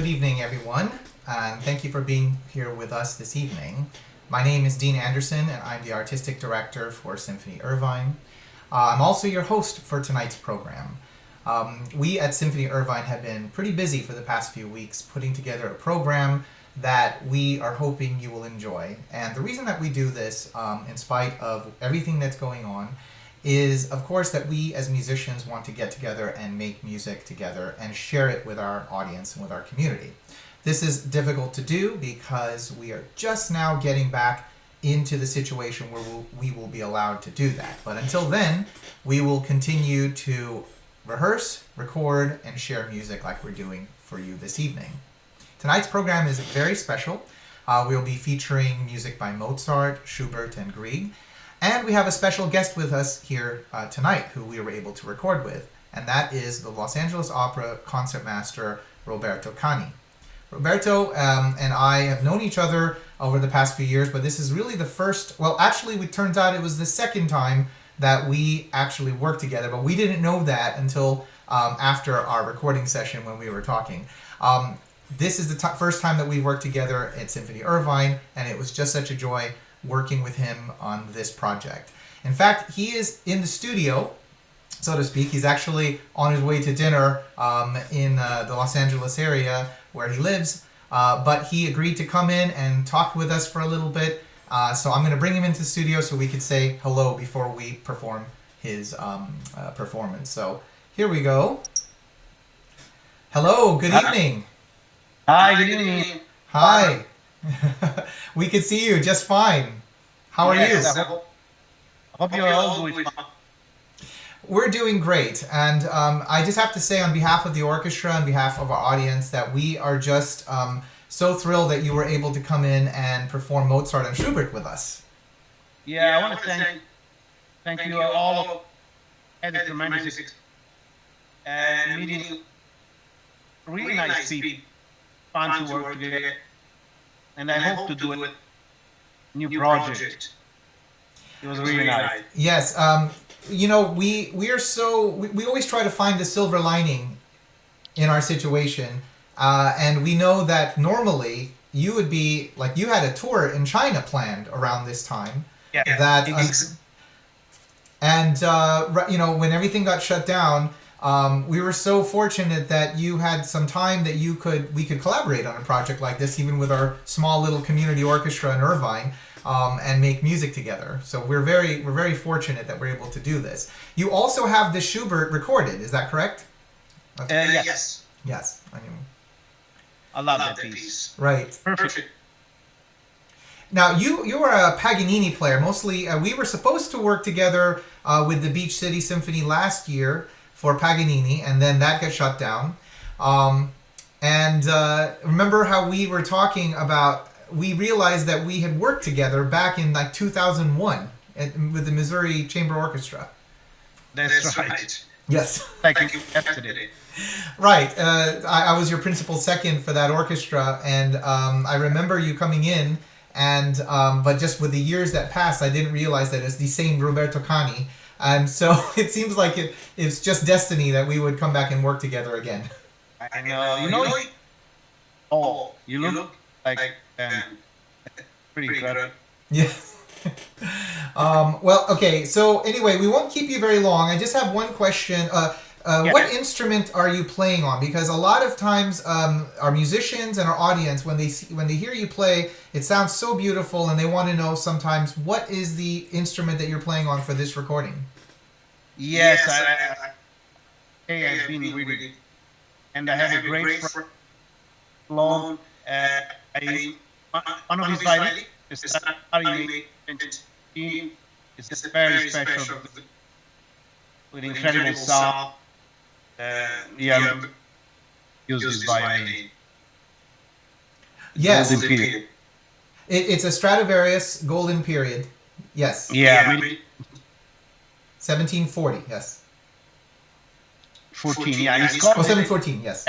good evening, everyone, and thank you for being here with us this evening. My name is Dean Anderson, and I'm the Artistic Director for Symphony Irvine. I'm also your host for tonight's program. We at Symphony Irvine have been pretty busy for the past few weeks putting together a program that we are hoping you will enjoy. And the reason that we do this, in spite of everything that's going on, is of course that we as musicians want to get together and make music together and share it with our audience and with our community. This is difficult to do because we are just now getting back into the situation where we will be allowed to do that. But until then, we will continue to rehearse, record, and share music like we're doing for you this evening. Tonight's program is very special. We'll be featuring music by Mozart, Schubert, and Grieg. And we have a special guest with us here tonight who we were able to record with, and that is the Los Angeles Opera Concertmaster Roberto Cani. Roberto and I have known each other over the past few years, but this is really the first, well, actually it turns out it was the second time that we actually worked together, but we didn't know that until after our recording session when we were talking. This is the first time that we've worked together at Symphony Irvine, and it was just such a joy working with him on this project. In fact, he is in the studio, so to speak. He's actually on his way to dinner in the Los Angeles area where he lives, but he agreed to come in and talk with us for a little bit. So I'm going to bring him into the studio so we could say hello before we perform his performance. So here we go. Hello, good evening. Hi, good evening. Hi. We could see you just fine. How are you? I hope you're all doing fine. We're doing great, and I just have to say on behalf of the orchestra, on behalf of our audience, that we are just so thrilled that you were able to come in and perform Mozart and Schubert with us. Yeah, I want to thank you all. Had a tremendous experience and meeting really nice people, fun to work together, and I hope to do a new project. It was really nice. Yes, you know, we always try to find the silver lining in our situation, and we know that normally you would be like, you had a tour in China planned around this time. Yeah. That you know, when everything got shut down, we were so fortunate that you had some time that we could collaborate on a project like this, even with our small little community orchestra in Irvine, and make music together. So we're very fortunate that we're able to do this. You also have the Schubert recorded, is that correct? Yes. Yes. I mean, I love that piece. Right. Perfect. Now you are a Paganini player. Mostly, we were supposed to work together with the Beach City Symphony last year for Paganini, and then that got shut down. Remember how we were talking about, we realized that we had worked together back in like 2001 with the Missouri Chamber Orchestra. That's right. Yes. Thank you. Yesterday. Right. I was your principal second for that orchestra, and I remember you coming in, and but just with the years that passed, I didn't realize that it's the same Roberto Cani. And so it seems like it's just destiny that we would come back and work together again. I know. You look like pretty incredible. Yeah. Well, okay. So anyway, we won't keep you very long. I just have one question. What instrument are you playing on? Because a lot of times our musicians and our audience, when they hear you play, it sounds so beautiful, and they want to know sometimes, what is the instrument that you're playing on for this recording? Yes, I've been really, and I have a great long. One of his violin is it's very special with incredible sound. Use this violin. Yes, Golden period. It's a Stradivarius Golden Period. Yes. Yeah, 1740. Yes. 14. Yeah, it's Oh, called 714. Yes.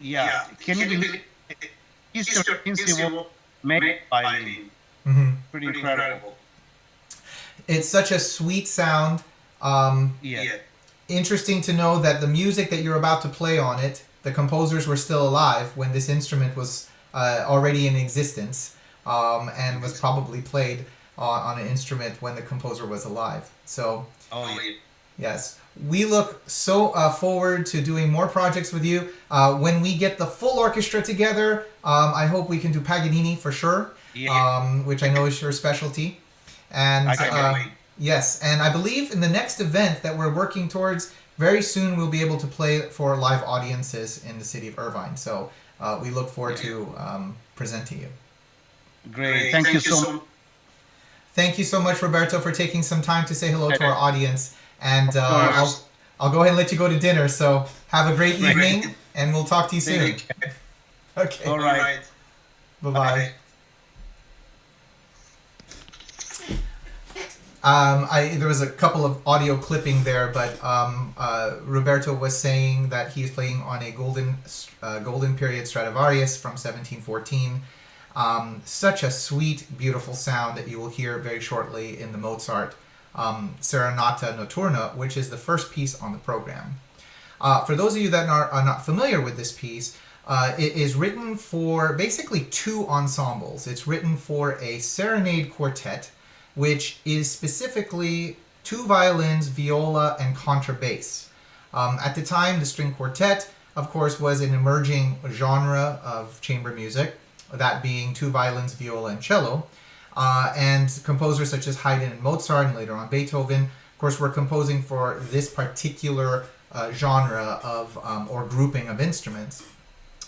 Yeah. Can you believe Easter Festival made violin? Mm-hmm. Pretty incredible. It's such a sweet sound. Yeah. interesting to know that the music that you're about to play on it, the composers were still alive when this instrument was already in existence, and was probably played on an instrument when the composer was alive. So, Oh, yeah. yes, we look so forward to doing more projects with you. When we get the full orchestra together, I hope we can do Paganini for sure, Yeah. which I know is your specialty. And I can't wait. yes, and I believe in the next event that we're working towards, very soon we'll be able to play for live audiences in the city of Irvine. So we look forward to presenting you. Great. Thank you so much. Thank you so much, Roberto, for taking some time to say hello to our audience. And Of course. I'll go ahead and let you go to dinner. So have a great evening, and we'll talk to you soon. Okay. All right. Bye-bye. There was a couple of audio clipping there, but Roberto was saying that he is playing on a golden period Stradivarius from 1714. Such a sweet, beautiful sound that you will hear very shortly in the Mozart Serenata Notturna, which is the first piece on the program. For those of you that are not familiar with this piece, it is written for basically two ensembles. It's written for a serenade quartet, which is specifically two violins, viola, and contrabass. At the time, the string quartet, of course, was an emerging genre of chamber music, that being two violins, viola, and cello. And composers such as Haydn and Mozart, and later on Beethoven, of course, were composing for this particular genre of or grouping of instruments.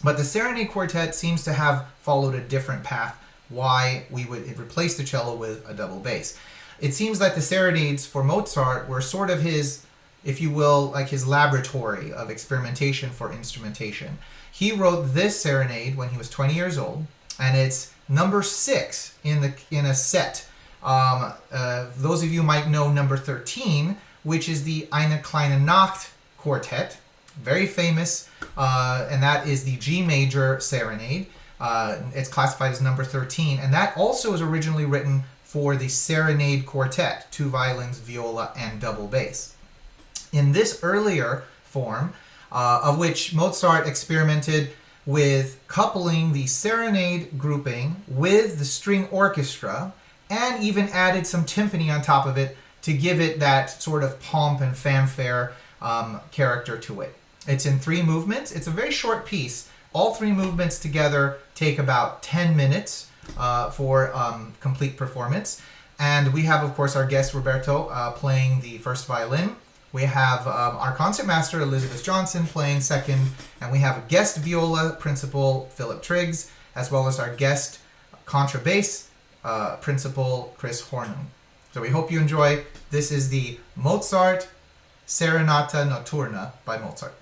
But the serenade quartet seems to have followed a different path, why we would replace the cello with a double bass. It seems that the serenades for Mozart were sort of his, if you will, like his laboratory of experimentation for instrumentation. He wrote this serenade when he was 20 years old, and it's number 6 in a set. Those of you might know number 13, which is the Eine kleine Nacht quartet, very famous, and that is the G major serenade. It's classified as number 13, and that also was originally written for the serenade quartet, two violins, viola, and double bass. In this earlier form, of which Mozart experimented with coupling the serenade grouping with the string orchestra, and even added some timpani on top of it to give it that sort of pomp and fanfare character to it. It's in 3 movements. It's a very short piece. All 3 movements together take about 10 minutes for complete performance. And we have, of course, our guest Roberto playing the first violin. We have our concertmaster Elizabeth Johnson playing second, and we have a guest viola principal Philip Triggs, as well as our guest contrabass principal Chris Hornum. So we hope you enjoy. This is the Mozart Serenata Notturna by Mozart.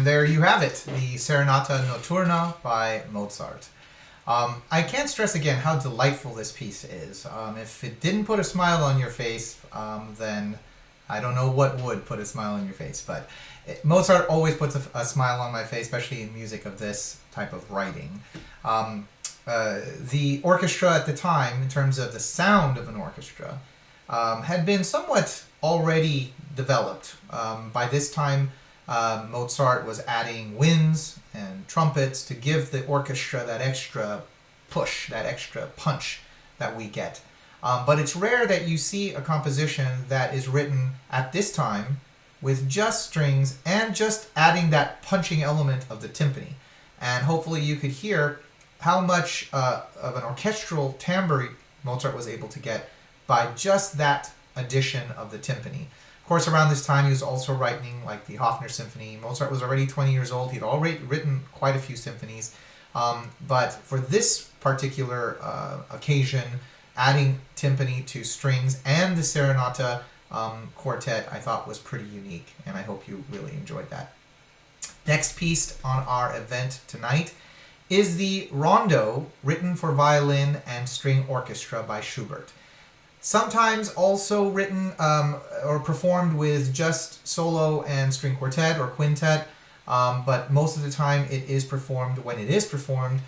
And there you have it, the Serenata Notturna by Mozart. I can't stress again how delightful this piece is. If it didn't put a smile on your face, then I don't know what would put a smile on your face. But Mozart always puts a smile on my face, especially in music of this type of writing. The orchestra at the time, in terms of the sound of an orchestra, had been somewhat already developed. By this time, Mozart was adding winds and trumpets to give the orchestra that extra push, that extra punch that we get. But it's rare that you see a composition that is written at this time with just strings and just adding that punching element of the timpani. And hopefully you could hear how much of an orchestral timbre Mozart was able to get by just that addition of the timpani. Of course, around this time, he was also writing like the Hofner Symphony. Mozart was already 20 years old. He'd already written quite a few symphonies. But for this particular occasion, adding timpani to strings and the Serenata quartet, I thought was pretty unique, and I hope you really enjoyed that. Next piece on our event tonight is the Rondo, written for violin and string orchestra by Schubert. Sometimes also written or performed with just solo and string quartet or quintet, but most of the time it is performed, when it is performed,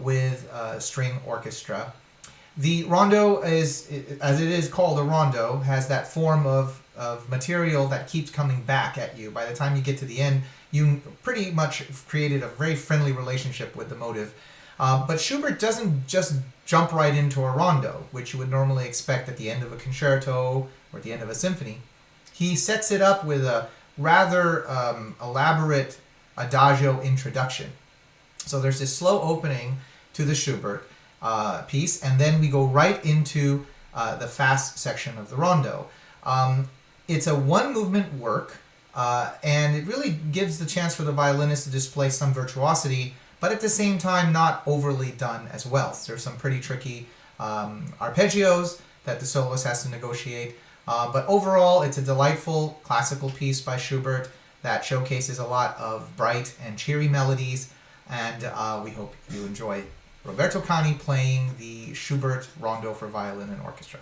with string orchestra. The rondo is, as it is called a rondo, has that form of material that keeps coming back at you. By the time you get to the end, you pretty much created a very friendly relationship with the motive. But Schubert doesn't just jump right into a rondo, which you would normally expect at the end of a concerto or at the end of a symphony. He sets it up with a rather elaborate adagio introduction. So there's this slow opening to the Schubert piece, and then we go right into the fast section of the rondo. It's a one-movement work, and it really gives the chance for the violinist to display some virtuosity, but at the same time not overly done as well. So there's some pretty tricky arpeggios that the soloist has to negotiate. But overall, it's a delightful classical piece by Schubert that showcases a lot of bright and cheery melodies, and we hope you enjoy Roberto Cani playing the Schubert Rondo for violin and orchestra.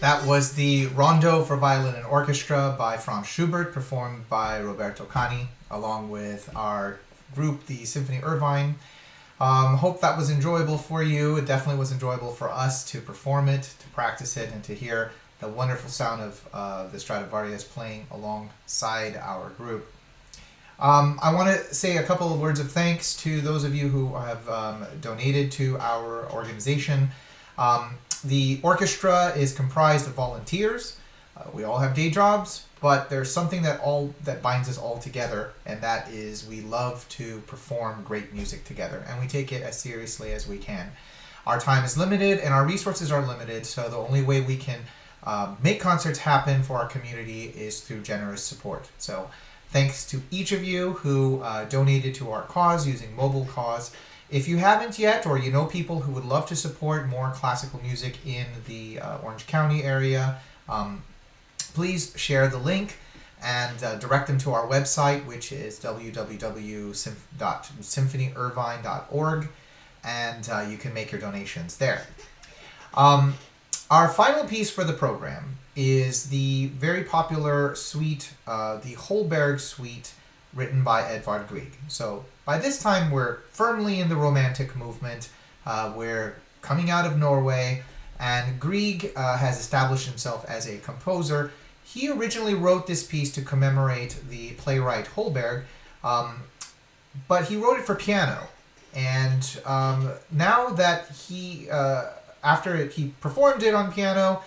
That was the Rondo for Violin and Orchestra by Franz Schubert, performed by Roberto Cani, along with our group, the Symphony Irvine. Hope that was enjoyable for you. It definitely was enjoyable for us to perform it, to practice it, and to hear the wonderful sound of the Stradivarius playing alongside our group. I want to say a couple of words of thanks to those of you who have donated to our organization. The orchestra is comprised of volunteers. We all have day jobs, but there's something that binds us all together, and that is we love to perform great music together, and we take it as seriously as we can. Our time is limited and our resources are limited, so the only way we can make concerts happen for our community is through generous support. So thanks to each of you who donated to our cause using Mobile Cause. If you haven't yet, or you know people who would love to support more classical music in the Orange County area, please share the link and direct them to our website, which is www.symphonyirvine.org, and you can make your donations there. Our final piece for the program is the very popular suite, the Holberg suite, written by Edvard Grieg. So by this time, we're firmly in the Romantic movement. We're coming out of Norway, and Grieg has established himself as a composer. He originally wrote this piece to commemorate the playwright Holberg, but he wrote it for piano. And now that after he performed it on piano,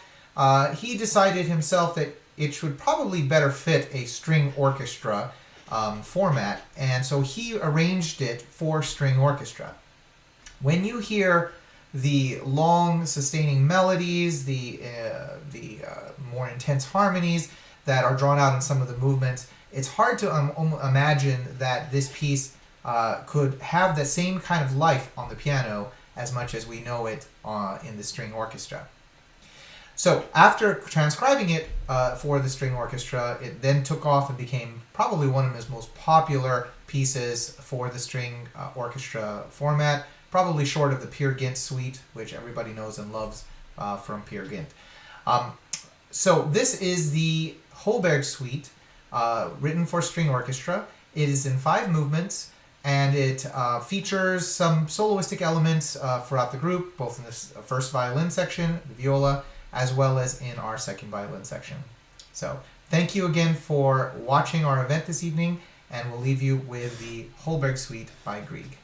he decided himself that it should probably better fit a string orchestra format, and so he arranged it for string orchestra. When you hear the long sustaining melodies, the more intense harmonies that are drawn out in some of the movements, it's hard to imagine that this piece could have the same kind of life on the piano as much as we know it in the string orchestra. So after transcribing it for the string orchestra, it then took off and became probably one of his most popular pieces for the string orchestra format, probably short of the Peer Gynt suite, which everybody knows and loves from Peer Gynt. So this is the Holberg suite, written for string orchestra. It is in 5 movements, and it features some soloistic elements throughout the group, both in this first violin section, the viola, as well as in our second violin section. So thank you again for watching our event this evening, and we'll leave you with the Holberg suite by Grieg.